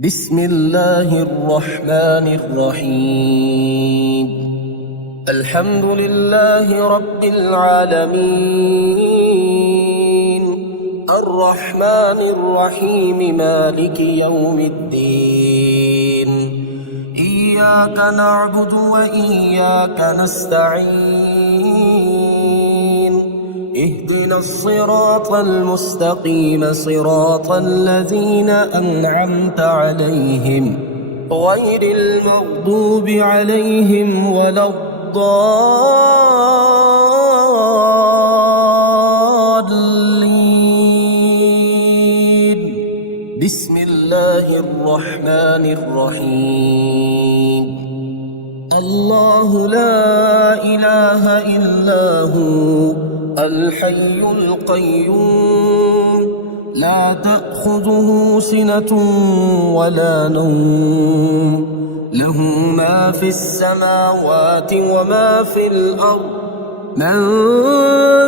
بسم الله الرحمن الرحيم. الحمد لله رب العالمين، الرحمن الرحيم، مالك يوم الدين. إياك نعبد وإياك نستعين، اهدنا الصراط المستقيم، صراط الذين أنعمت عليهم غير المغضوب عليهم ولا الضالين. بسم الله الرحمن الرحيم. الله لا إله إلا هو الحي القيوم، لا تأخذه سنة ولا نوم، له ما في السماوات وما في الأرض. من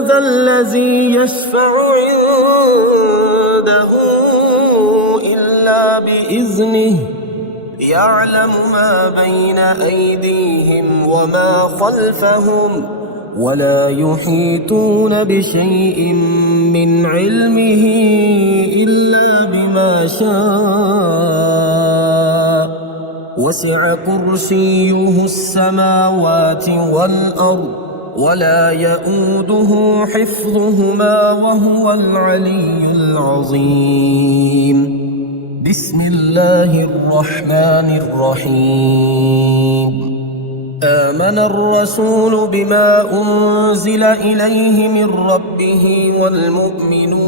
ذا الذي يشفع عنده إلا بإذنه، يعلم ما بين أيديهم وما خلفهم، ولا يحيطون بشيء من علمه إلا بما شاء. وسع كرسيه السماوات والأرض، ولا يؤوده حفظهما، وهو العلي العظيم. بسم الله الرحمن الرحيم. آمن الرسول بما أنزل إليه من ربه والمؤمنون،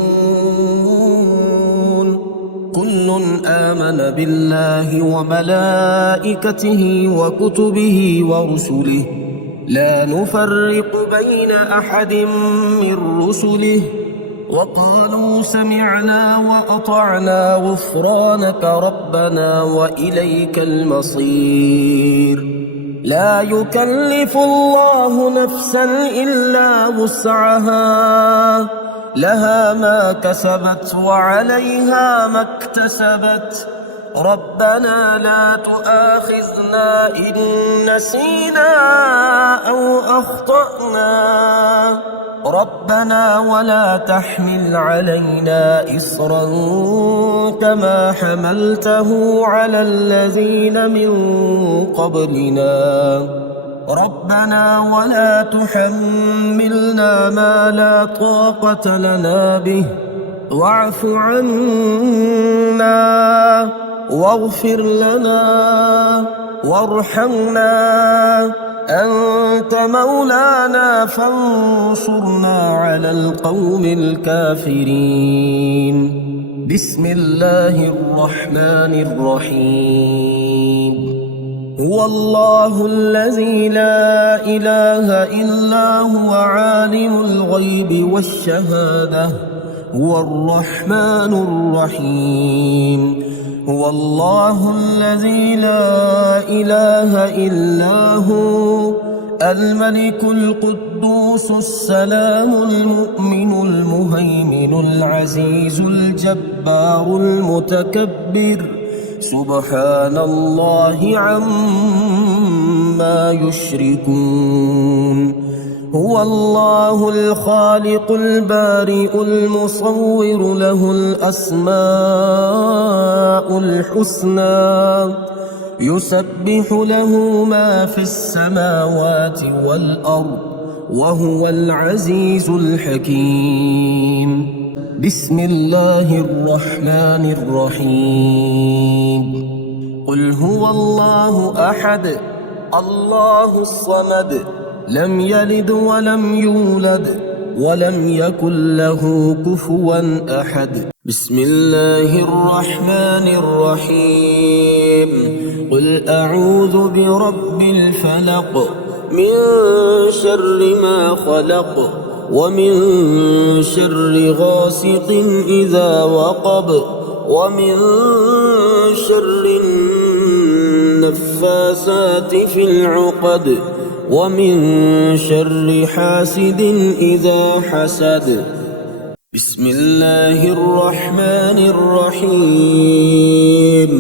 كل آمن بالله وملائكته وكتبه ورسله، لا نفرق بين أحد من رسله، وقالوا سمعنا وأطعنا غفرانك ربنا وإليك المصير. لا يكلف الله نفسا إلا وسعها، لها ما كسبت وعليها ما اكتسبت. ربنا لا تؤاخذنا إن نسينا أو أخطأنا، ربنا ولا تحمل علينا إصرا كما حملته على الذين من قبلنا، ربنا ولا تحملنا ما لا طاقة لنا به، واعف عنا واغفر لنا وارحمنا، أنت مولانا فانصرنا على القوم الكافرين. بسم الله الرحمن الرحيم. هو الله الذي لا إله إلا هو عالم الغيب والشهادة، هو الرحمن الرحيم. هو الله الذي لا إله إلا هو الملك القدوس السلام المؤمن المهيمن العزيز الجبار المتكبر، سبحان الله عما يشركون. هو الله الخالق البارئ المصور، له الأسماء الحسنى، يسبح له ما في السماوات والأرض، وهو العزيز الحكيم. بسم الله الرحمن الرحيم. قل هو الله أحد، الله الصمد، لم يلد ولم يولد ولم يكن له كفوا أحد. بسم الله الرحمن الرحيم. قل أعوذ برب الفلق، من شر ما خلق، ومن شر غاسق إذا وقب، ومن شر النفاثات في العقد، ومن شر حاسد إذا حسد. بسم الله الرحمن الرحيم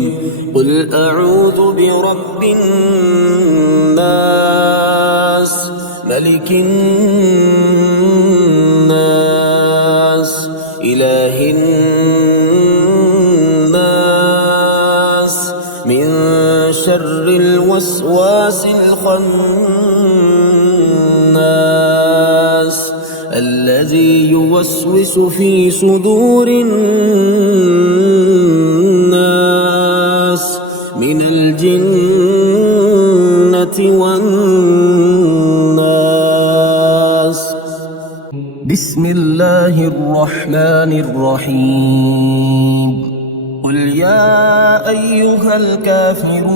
قل أعوذ برب الناس ملك الناس إله الناس من شر الوسواس الخناس الذي يوسوس في صدور الناس من الجنة والناس. بسم الله الرحمن الرحيم قل يا أيها الكافرون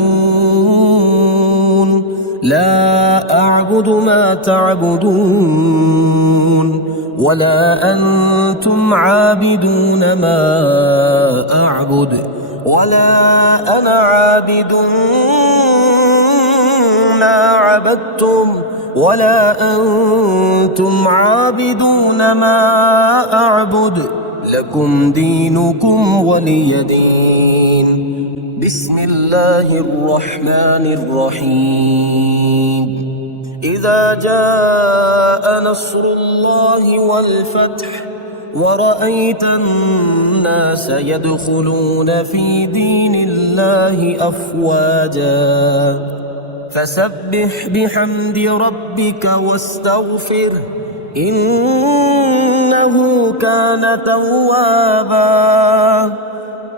لا أعبد ما تعبدون ولا أنتم عابدون ما أعبد ولا أنا عابد ما عبدتم ولا أنتم عابدون ما أعبد لكم دينكم ولي دين. بسم الله الرحمن الرحيم إذا جاء نصر الله والفتح ورأيت الناس يدخلون في دين الله أفواجا فسبح بحمد ربك واستغفره إنه كان توابا.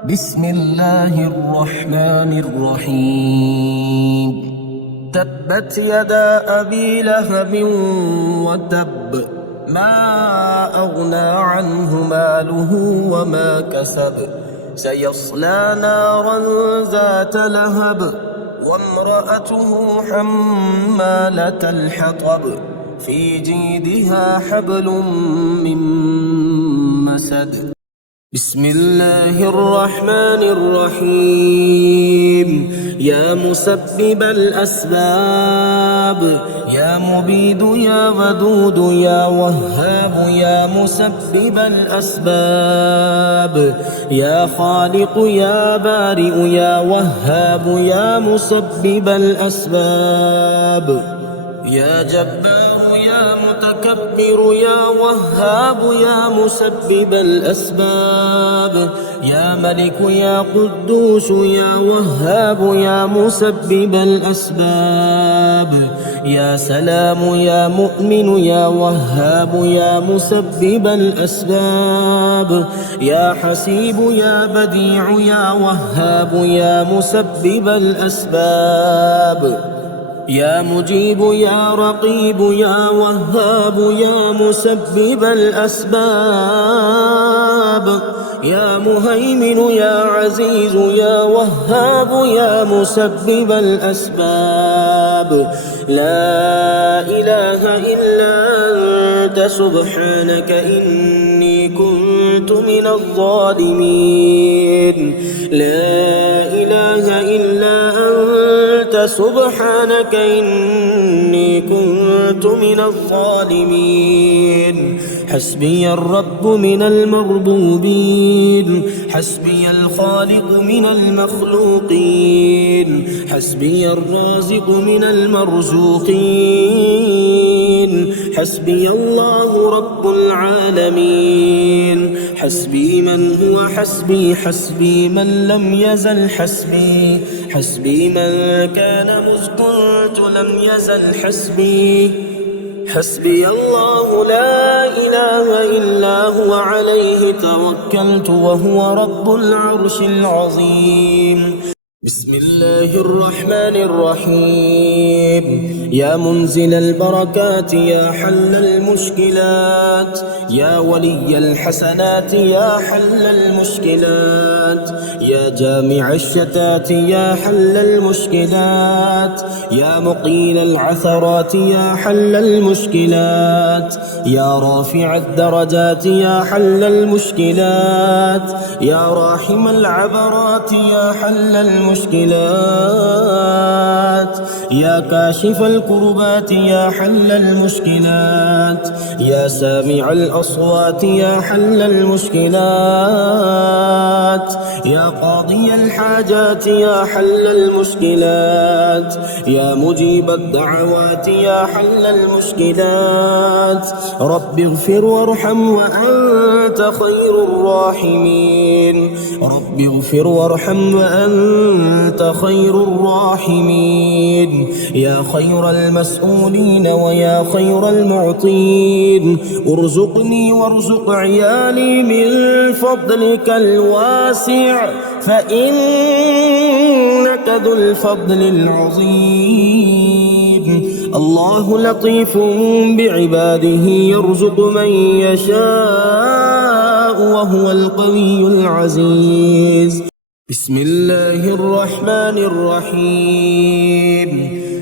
بسم الله الرحمن الرحيم تبت يدا أبي لهب وتب ما أغنى عنه ماله وما كسب سيصلى نارا ذات لهب وامرأته حمالة الحطب في جيدها حبل من مسد. بسم الله الرحمن الرحيم يا مسبب الأسباب يا مبيد يا ودود يا وهاب يا مسبب الأسباب يا خالق يا بارئ يا وهاب يا مسبب الأسباب يا جبار يا متكبر يا وهاب يا مسبب الأسباب يا ملك يا قدوس يا وهاب يا مسبب الأسباب يا سلام يا مؤمن يا وهاب يا مسبب الأسباب يا حسيب يا بديع يا وهاب يا مسبب الأسباب يا مجيب يا رقيب يا وهاب يا مسبب الأسباب يا مهيمن يا عزيز يا وهاب يا مسبب الأسباب لا إله إلا أنت سبحانك إني كنت من الظالمين لا إله إلا أنت سبحانك إني كنت من الظالمين حسبي الرب من المربوبين حسبي الخالق من المخلوقين حسبي الرازق من المرزوقين حسبي الله رب العالمين حسبي من هو حسبي حسبي من لم يزل حسبي حسبي من كان مذ كنت لم يزل حسبي حسبي الله لا إله إلا هو عليه توكلت وهو رب العرش العظيم. بسم الله الرحمن الرحيم يا منزل البركات يا حل المشكلات يا ولي الحسنات يا حل المشكلات يا جامع الشتات يا حل المشكلات يا مقيل العثرات يا حل المشكلات يا رافع الدرجات يا حل المشكلات يا راحم العبرات يا حل المشكلات يا كاشف الكربات يا حل المشكلات يا سامع الأصوات يا حل المشكلات يا قاضي الحاجات يا حل المشكلات يا مجيب الدعوات يا حل المشكلات رب اغفر وارحم وأنت خير الراحمين رب اغفر وارحم وأنت خير الراحمين يا خير المسؤولين ويا خير المعطين ارزقني وارزق عيالي من فضلك الواسع فإنك ذو الفضل العظيم الله لطيف بعباده يرزق من يشاء وهو القوي العزيز بسم الله الرحمن الرحيم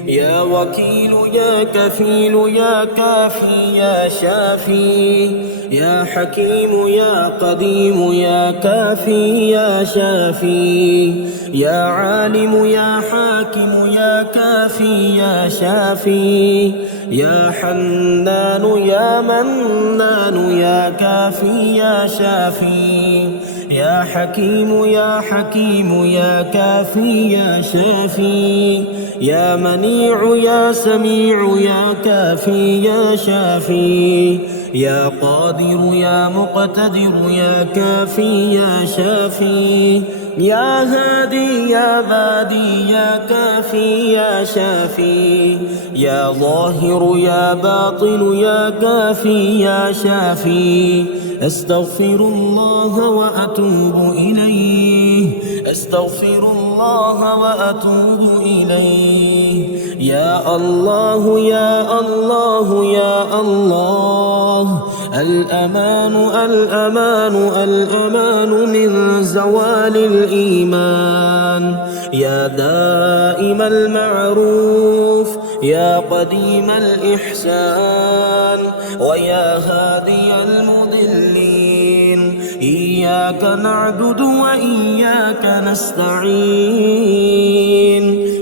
يا وكيل يا كفيل يا كافي يا شافي يا حكيم يا قديم يا كافي يا شافي يا عالم يا حاكم يا كافي يا شافي يا حنان يا منان يا كافي يا شافي يا حكيم يا حكيم يا كافي يا شافي يا منيع يا سميع يا كافي يا شافي يا قادر يا مقتدر يا كافي يا شافي يا هادي يا بادي يا كافي يا شافي يا ظاهر يا باطن يا كافي يا شافي أستغفر الله وأتوب إليه أستغفر الله وأتوب إليه يا الله يا الله يا الله الأمان الأمان الأمان من زوال الإيمان يا دائم المعروف يا قديم الإحسان ويا هادي المضلين إياك نعبد وإياك نستعين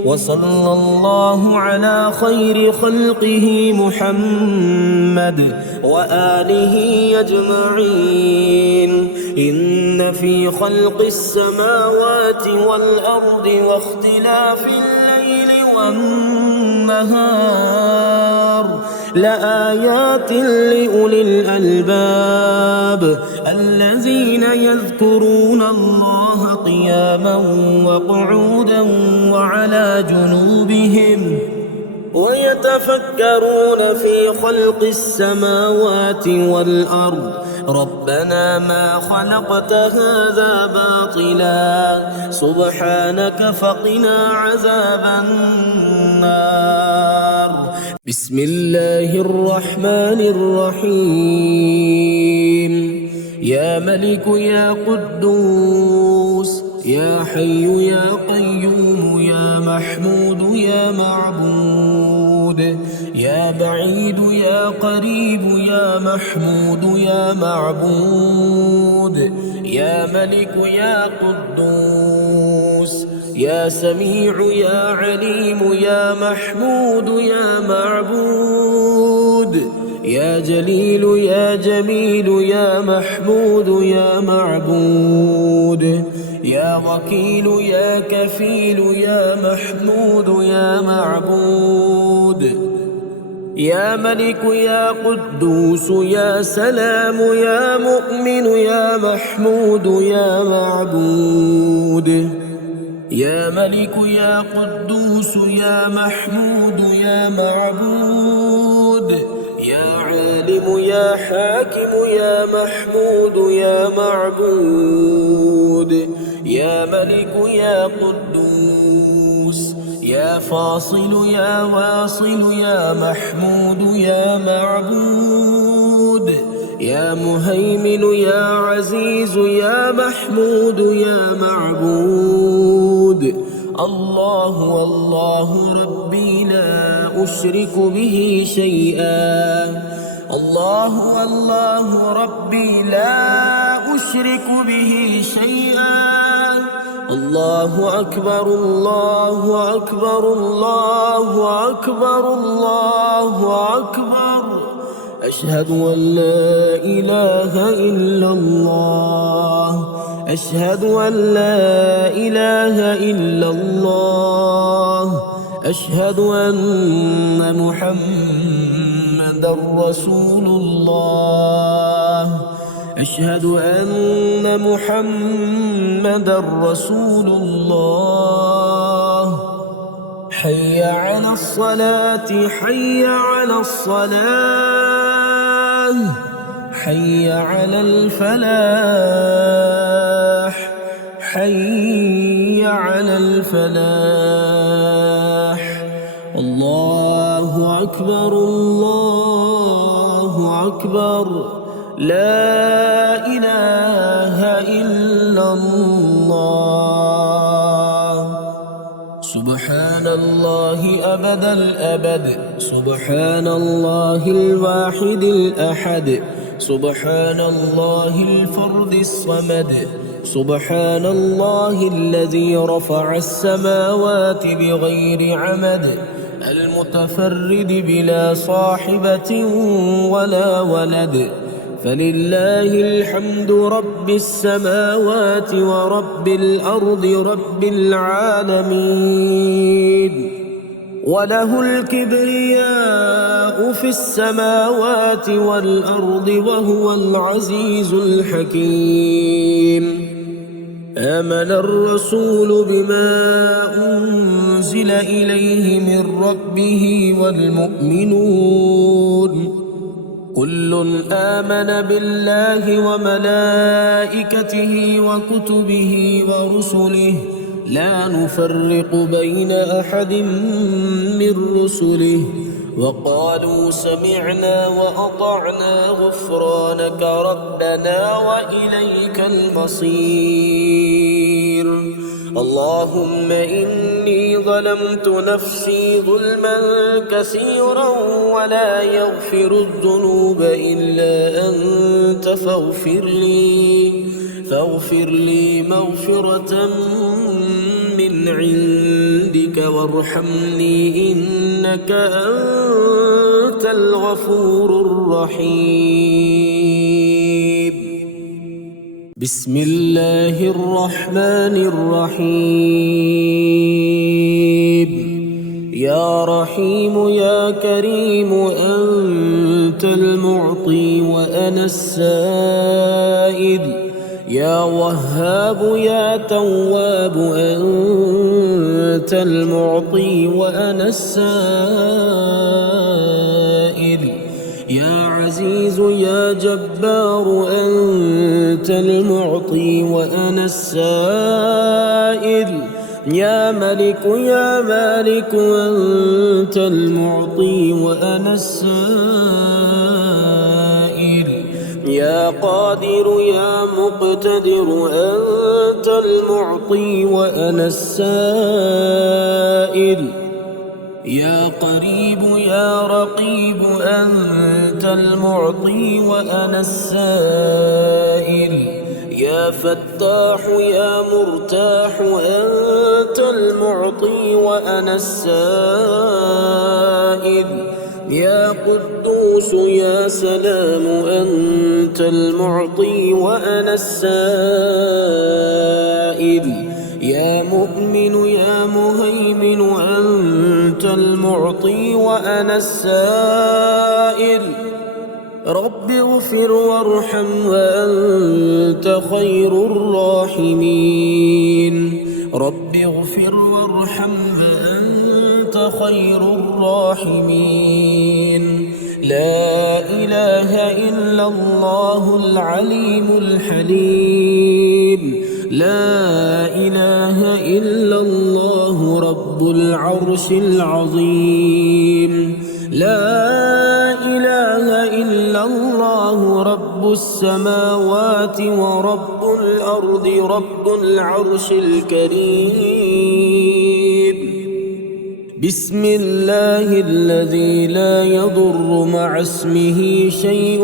وصلى الله على خير خلقه محمد وآله أجمعين إن في خلق السماوات والأرض واختلاف الليل والنهار لآيات لأولي الألباب الذين يذكرون الله قياما وقعودا وعلى جنوبهم ويتفكرون في خلق السماوات والأرض ربنا ما خلقت هذا باطلا سبحانك فقنا عذاب النار بسم الله الرحمن الرحيم يا ملك يا قدوس يا حي يا قيوم يا محمود يا معبود يا بعيد يا قريب يا محمود يا معبود يا ملك يا قدوس يا سميع يا عليم يا محمود يا معبود يا جليل يا جميل يا محمود يا معبود يا وكيل يا كفيل يا محمود يا معبود يا ملك يا قدوس يا سلام يا مؤمن يا محمود يا معبود يا ملك يا قدوس يا محمود يا معبود يا عالم يا حاكم يا محمود يا معبود يا ملك يا قدوس يا فاصل يا واصل يا محمود يا معبود يا مهيمن يا عزيز يا محمود يا معبود الله والله ربي لا أشرك به شيئا الله الله ربي لا أشرك به شيئا الله أكبر الله أكبر الله أكبر الله أكبر أشهد أن لا إله إلا الله أشهد أن لا إله إلا الله أشهد أن محمدًا رسول الله أشهد أن محمدًا رسول الله حي على الصلاة حي على الصلاة حي على الفلاح حي على الفلاح الله أكبر الله أكبر لا إله إلا الله سبحان الله أبد الأبد سبحان الله الواحد الأحد سبحان الله الفرد الصمد سبحان الله الذي رفع السماوات بغير عمد المتفرد بلا صاحبة ولا ولد فلله الحمد رب السماوات ورب الأرض رب العالمين وله الكبرياء في السماوات والأرض وهو العزيز الحكيم آمن الرسول بما أنزل إليه من ربه والمؤمنون كل آمن بالله وملائكته وكتبه ورسله لا نفرق بين أحد من رسله وقالوا سمعنا وأطعنا غفرانك ربنا وإليك المصير اللهم إني ظلمت نفسي ظلما كثيرا ولا يغفر الذنوب إلا أنت فاغفر لي مغفرة من عندك وارحمني إنك أنت الغفور الرحيم بسم الله الرحمن الرحيم يا رحيم يا كريم أنت المعطي وأنا السائل يا وهاب يا تواب أنت المعطي وأنا السائل يا عزيز يا جبار أنت المعطي وأنا السائل يا ملك يا مالك أنت المعطي وأنا السائل يا قادر يا مقتدر أنت المعطي وأنا السائل يا قريب يا رقيب أنت المعطي وأنا السائل يا فتاح يا مرتاح أنت المعطي وأنا السائل يا قدوس يا سلام أنت المعطي وأنا السائل يا مؤمن يا مهيمن أنت المعطي وأنا السائل رب اغفر وارحم وأنت خير الراحمين رب اغفر وارحم وأنت خير الراحمين لا إله إلا الله العليم الحليم لا إله إلا الله رب العرش العظيم لا إله إلا الله رب السماوات ورب الأرض رب العرش الكريم بسم الله الذي لا يضر مع اسمه شيء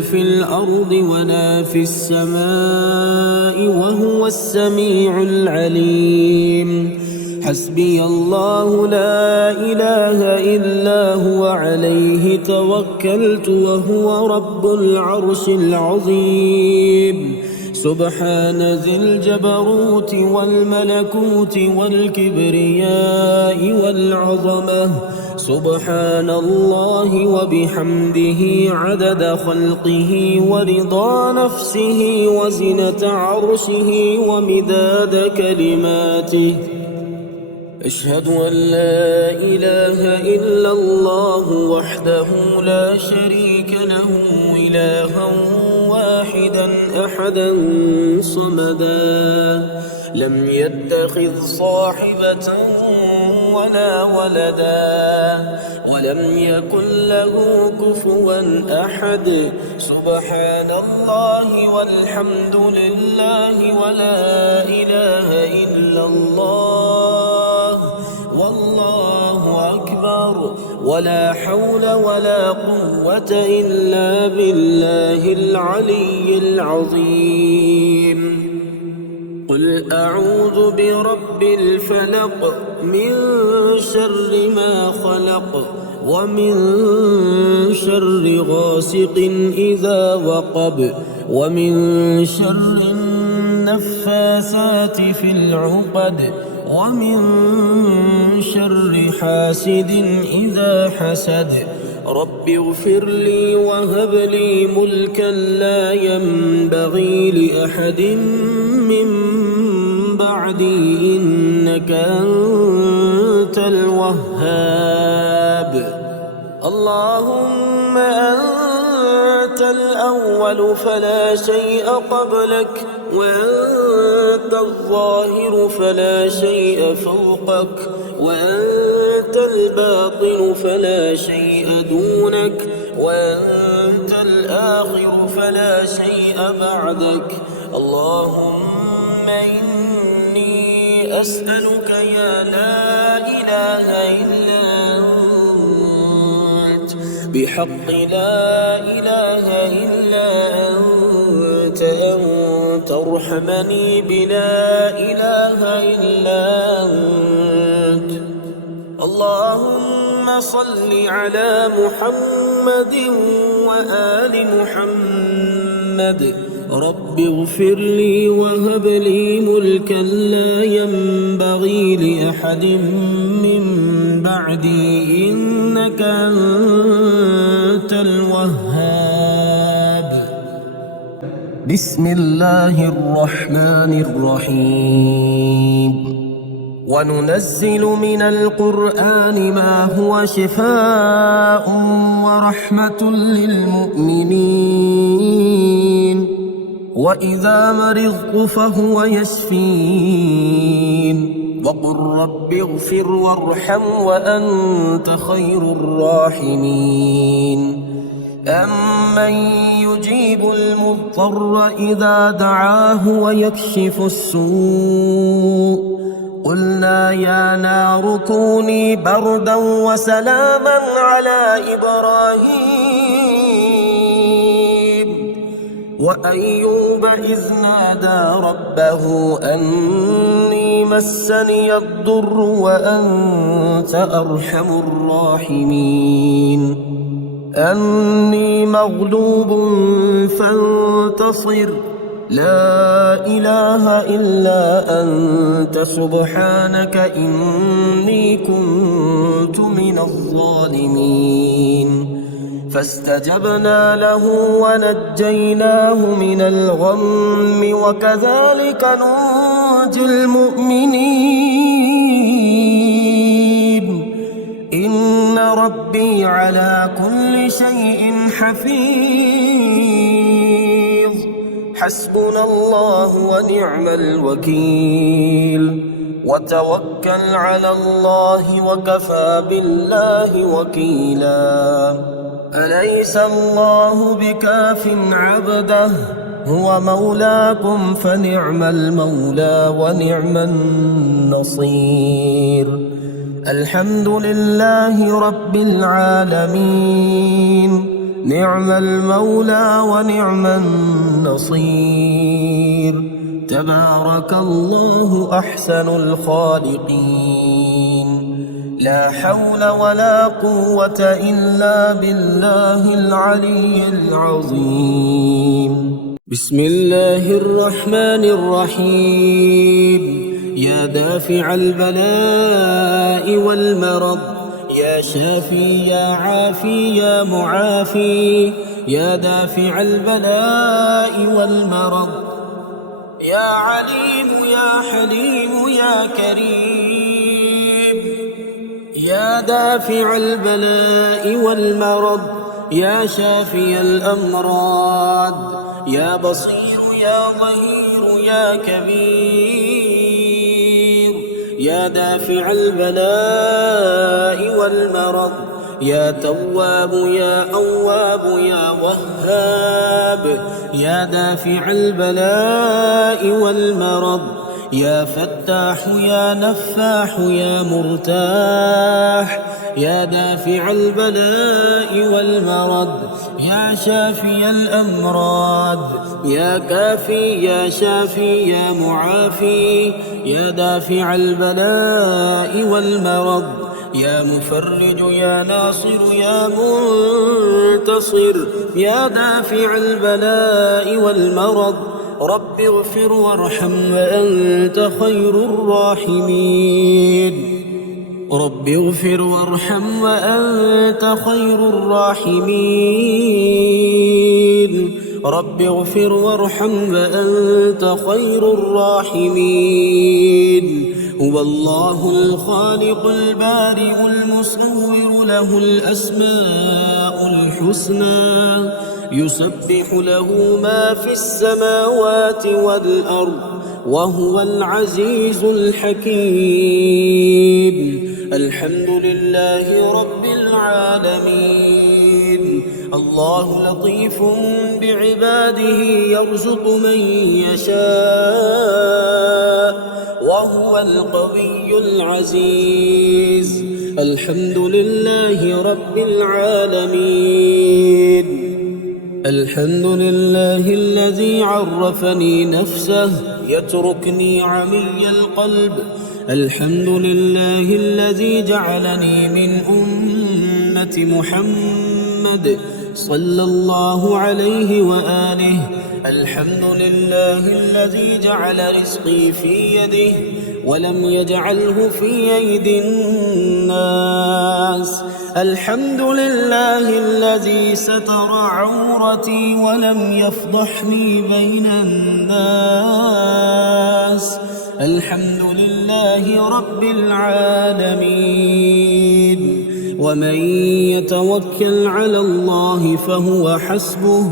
في الأرض ولا في السماء وهو السميع العليم. حسبي الله لا إله إلا هو عليه توكلت وهو رب العرش العظيم. سبحان ذي الجبروت والملكوت والكبرياء والعظمة. سبحان الله وبحمده عدد خلقه ورضا نفسه وزنة عرشه ومداد كلماته. أشهد أن لا إله إلا الله وحده لا شريك له إلها واحدا أحدا صمدا لم يتخذ صاحبة ولا ولدا ولم يكن له كفوا أحد. سبحان الله والحمد لله ولا إله إلا الله والله أكبر ولا حول ولا قوة إلا بالله العلي العظيم. قل أعوذ برب الفلق من شر ما خلق ومن شر غاسق إذا وقب ومن شر النفاثات في العقد ومن شر حاسد إذا حسد. رب اغفر لي وهب لي ملكا لا ينبغي لأحد من بعدي إنك أنت الوهاب. اللهم أنت الأول فلا شيء قبلك وأنت الظاهر فلا شيء فوقك وأنت الباطن فلا شيء دونك وأنت الآخر فلا شيء بعدك. اللهم إني أسألك يا لا إله إلا أنت بحق لا إله إلا أنت أن ترحمني بلا إله إلا أنت. اللهم صل على محمد وآل محمد. رب اغفر لي وهب لي ملكا لا ينبغي لأحد من بعدي إنك أنت الوهاب. بسم الله الرحمن الرحيم. وننزل من القرآن ما هو شفاء ورحمة للمؤمنين وإذا مرضت فهو يشفين. وقل رب اغفر وارحم وأنت خير الراحمين. أمن يجيب المضطر إذا دعاه ويكشف السوء قلنا يا نار كوني بردا وسلاما على إبراهيم وأيوب إذ نادى ربه أني مسني الضر وأنت أرحم الراحمين. أني مغلوب فانتصر لا إله إلا أنت سبحانك إني كنت من الظالمين. فاستجبنا له ونجيناه من الغم وكذلك ننجي المؤمنين. إن ربي على كل شيء حفيظ. حسبنا الله ونعم الوكيل. وتوكل على الله وكفى بالله وكيلا. أليس الله بكاف عبده هو مولاكم فنعم المولى ونعم النصير. الحمد لله رب العالمين، نعم المولى ونعم النصير، تبارك الله أحسن الخالقين، لا حول ولا قوة إلا بالله العلي العظيم. بسم الله الرحمن الرحيم. يا دافع البلاء والمرض، يا شافي يا عافي يا معافي، يا دافع البلاء والمرض، يا عليم يا حليم يا كريم، يا دافع البلاء والمرض، يا شافي الأمراض، يا بصير يا ظهير يا كبير، يا دافع البلاء والمرض، يا تواب يا أواب يا وهاب، يا دافع البلاء والمرض، يا فتاح يا نفاح يا مرتاح، يا دافع البلاء والمرض، يا شافي الأمراض، يا كافي يا شافي يا معافي، يا دافع البلاء والمرض، يا مفرج يا ناصر يا منتصر، يا دافع البلاء والمرض، رب اغفر وارحم وأنت خير الراحمين، رب اغفر وارحم وأنت خير الراحمين، رب اغفر وارحم وأنت خير الراحمين. هو الله الخالق البارئ المصور، له الأسماء الحسنى، يسبح له ما في السماوات والأرض، وهو العزيز الحكيم. الحمد لله رب العالمين. الله لطيف بعباده يرزق من يشاء، وهو القوي العزيز. الحمد لله رب العالمين. الحمد لله الذي عرفني نفسه يتركني عمي القلب. الحمد لله الذي جعلني من أمة محمد صلى الله عليه وآله. الحمد لله الذي جعل رزقي في يده ولم يجعله في أيدي الناس. الحمد لله الذي ستر عورتي ولم يفضحني بين الناس. الحمد لله رب العالمين. ومن يتوكل على الله فهو حسبه،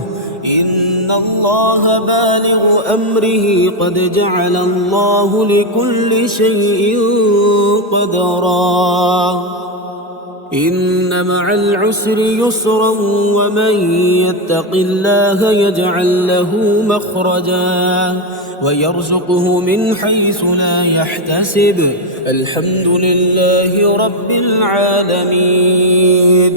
إن الله بالغ أمره، قد جعل الله لكل شيء قدرا. إن مع العسر يسرا، ومن يتق الله يجعل له مخرجا ويرزقه من حيث لا يحتسب. الحمد لله رب العالمين.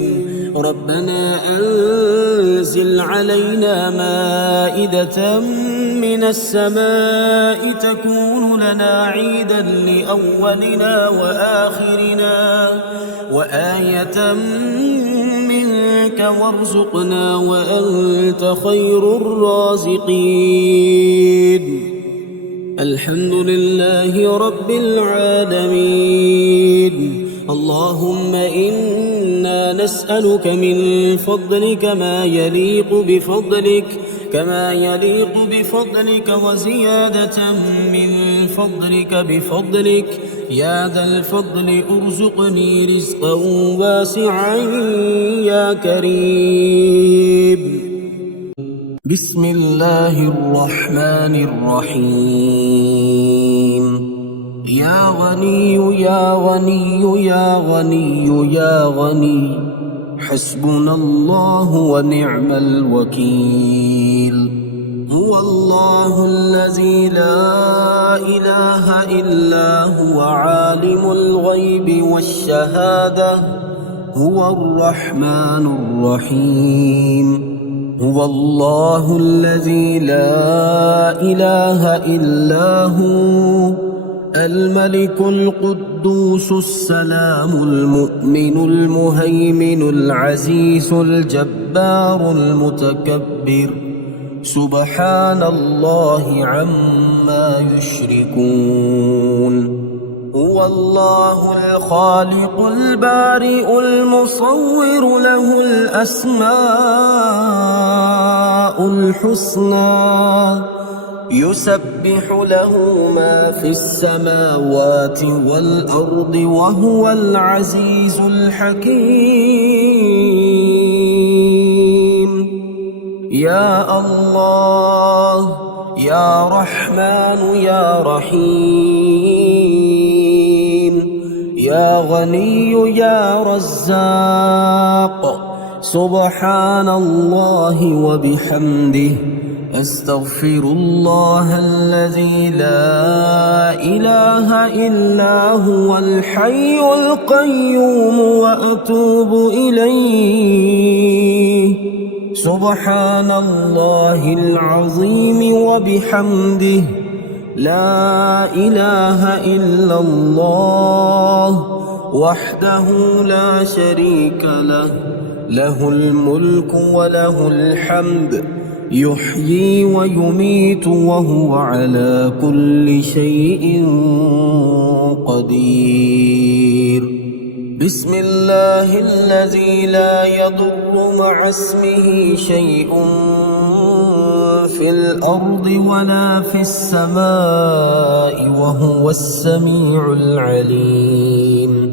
ربنا أنزل علينا مائدة من السماء تكون لنا عيدا لأولنا وآخرنا وآية منك، وارزقنا وأنت خير الرازقين. الحمد لله رب العالمين. اللهم إنا نسألك من فضلك ما يليق بفضلك وزيادة من فضلك بفضلك. يا ذا الفضل ارزقني رزقا واسعا يا كريم. بسم الله الرحمن الرحيم. يا غني يا غني يا غني يا غني، حسبنا الله ونعم الوكيل. هو الله الذي لا إله إلا هو عالم الغيب والشهادة هو الرحمن الرحيم. هو الله الذي لا إله إلا هو الملك القدوس السلام المؤمن المهيمن العزيز الجبار المتكبر سبحان الله عما يشركون. هو الله الخالق البارئ المصور له الأسماء الحسنى يسبح له ما في السماوات والأرض وهو العزيز الحكيم. يا الله يا رحمن يا رحيم يا غني يا رزاق سبحان الله وبحمده أستغفر الله الذي لا إله إلا هو الحي القيوم وأتوب إليه. سبحان الله العظيم وبحمده لا إله إلا الله وحده لا شريك له له الملك وله الحمد يحيي ويميت وهو على كل شيء قدير. بسم الله الذي لا يضر مع اسمه شيء في الأرض ولا في السماء وهو السميع العليم.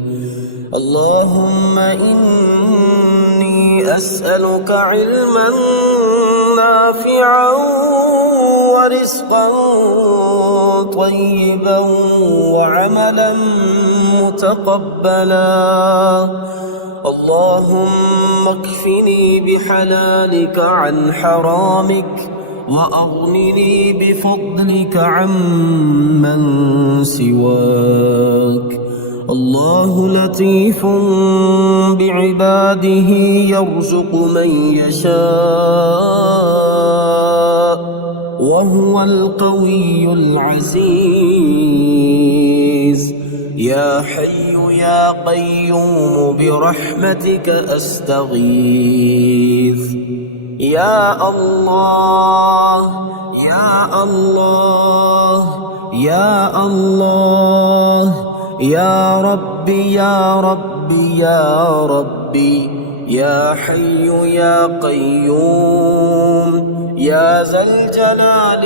اللهم إني أسألك علما نافعا ورزقا طيبا وعملا متقبلا. اللهم اكفني بحلالك عن حرامك وأغنني بفضلك عمن سواك. الله لطيف بعباده يرزق من يشاء وهو القوي العزيز. يا حي يا قيوم برحمتك أستغيث. يا الله يا الله يا الله يا ربي يا ربي يا ربي يا حي يا قيوم يا ذا الجلال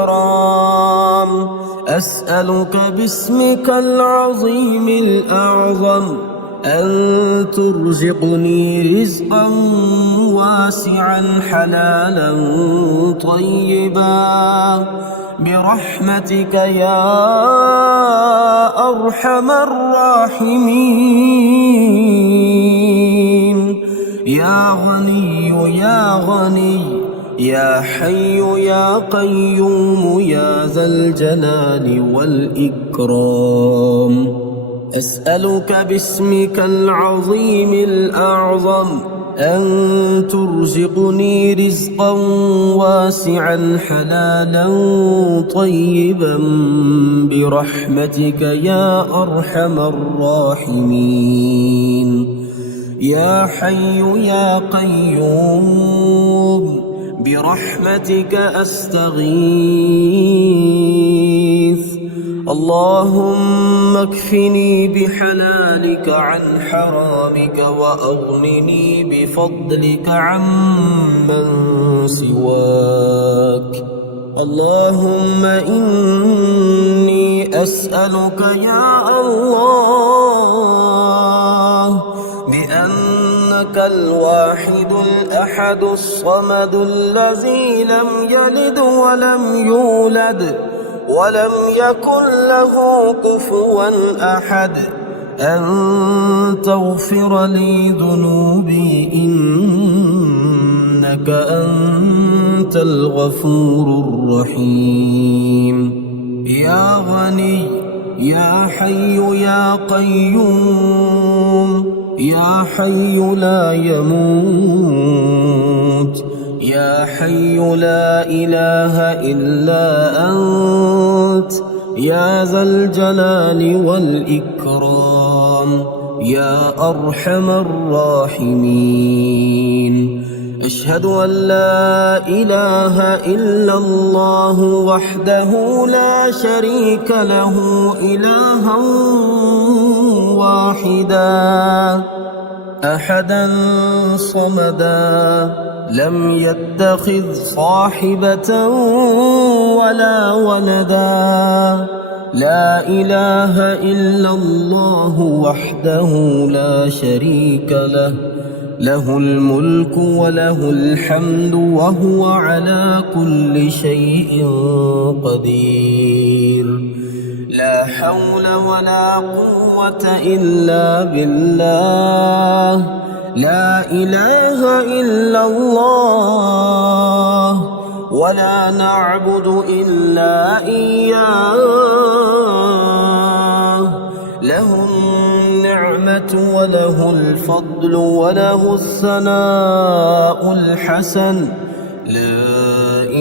والإكرام أسألك باسمك العظيم الأعظم أن ترزقني رزقا واسعا حلالا طيبا برحمتك يا أرحم الراحمين. يا غني يا غني يا حي يا قيوم يا ذا الجلال والإكرام أسألك باسمك العظيم الأعظم أن ترزقني رزقا واسعا حلالا طيبا برحمتك يا أرحم الراحمين. يا حي يا قيوم برحمتك أستغيث. اللهم اكفني بحلالك عن حرامك وأغنني بفضلك عمن سواك. اللهم إني أسألك يا الله بأنك الواحد الأحد الصمد الذي لم يلد ولم يولد ولم يكن له كفوا أحد أن تغفر لي ذنوبي إنك إنك أنت الغفور الرحيم. يا غني يا حي يا قيوم، يا حي لا يموت، يا حي لا إله إلا أنت، يا ذا الجلال والإكرام، يا أرحم الراحمين. أشهد أن لا إله إلا الله وحده لا شريك له إلها واحدا أحدا صمدا، لم يتخذ صاحبة ولا ولدا. لا إله إلا الله وحده لا شريك له، له الملك وله الحمد وهو على كل شيء قدير. لا حول ولا قوة إلا بالله. لا إله إلا الله ولا نعبد إلا إياه. له النعمة وله الفضل وله الثناء الحسن. لا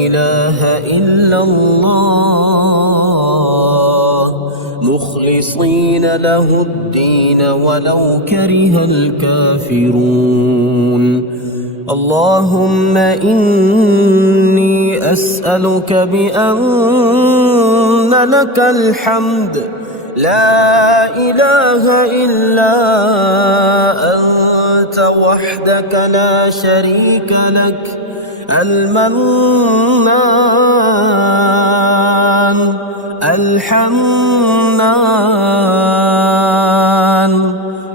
إله إلا الله مخلصين له الدين ولو كره الكافرون. اللهم إني أسألك بأن لك الحمد لا إله إلا أنت وحدك لا شريك لك، المنان الحنان،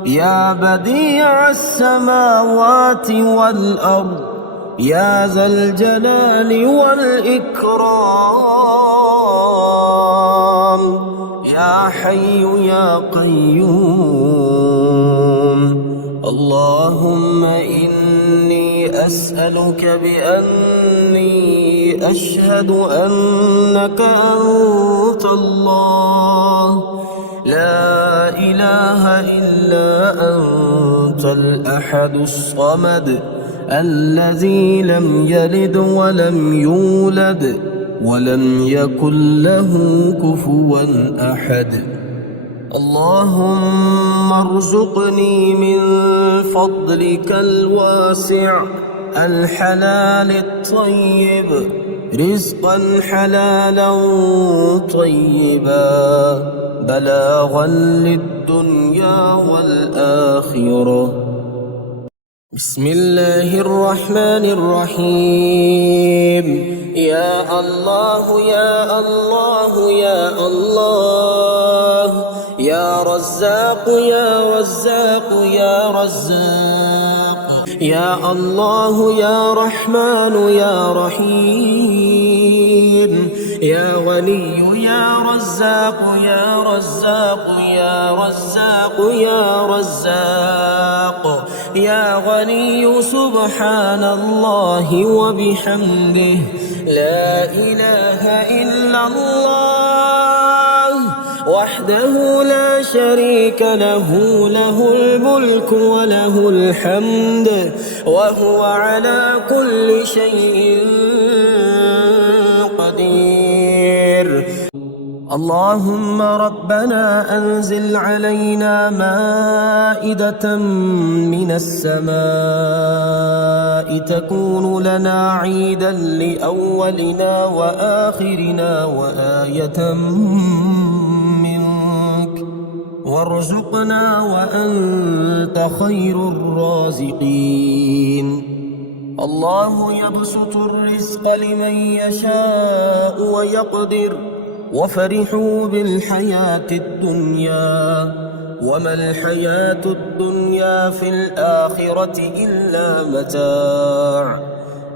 يا بديع السماوات والأرض، يا ذا الجلال والإكرام، يا حي يا قيوم. اللهم إني أسألك بأني أشهد أنك أنت الله لا إله إلا أنت الأحد الصمد الذي لم يلد ولم يولد ولم يكن له كفوا أحد. اللهم ارزقني من فضلك الواسع الحلال الطيب رزقا حلالا طيبا بلاغا للدنيا والآخرة. بسم الله الرحمن الرحيم. يا الله يا الله يا الله، يا رزاق يا رزاق يا رزاق، يا الله يا رحمن يا رحيم، يا غني يا رزاق يا رزاق يا رزاق يا رزاق، يا غني سبحان الله وبحمده، لا إله إلا الله وحده لا شريك له، له الملك وله الحمد وهو على كل شيء قدير. اللهم ربنا أنزل علينا مائدة من السماء تكون لنا عيدا لأولنا وآخرنا وآية منك، وارزقنا وأنت خير الرازقين. الله يبسط الرزق لمن يشاء ويقدر، وفرحوا بالحياة الدنيا وما الحياة الدنيا في الآخرة إلا متاع.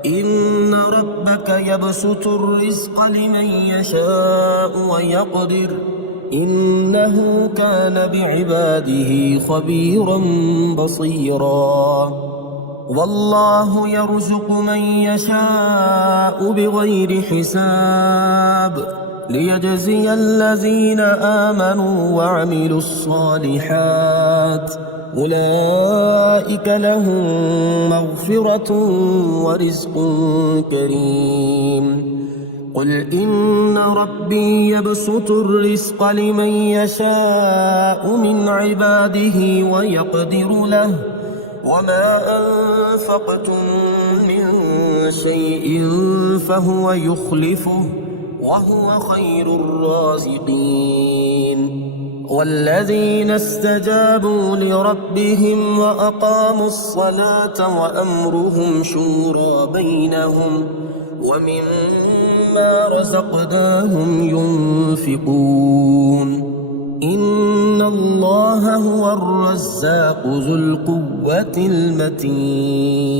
إن ربك يبسط الرزق لمن يشاء ويقدر، إنه كان بعباده خبيرا بصيرا. والله يرزق من يشاء بغير حساب ليجزي الذين آمنوا وعملوا الصالحات أولئك لهم مغفرة ورزق كريم قل إن ربي يبسط الرزق لمن يشاء من عباده ويقدر له وما أنفقتم من شيء فهو يخلفه وهو خير الرازقين والذين استجابوا لربهم وأقاموا الصلاة وأمرهم شورى بينهم ومما رزقناهم ينفقون إن الله هو الرزاق ذو القوة المتين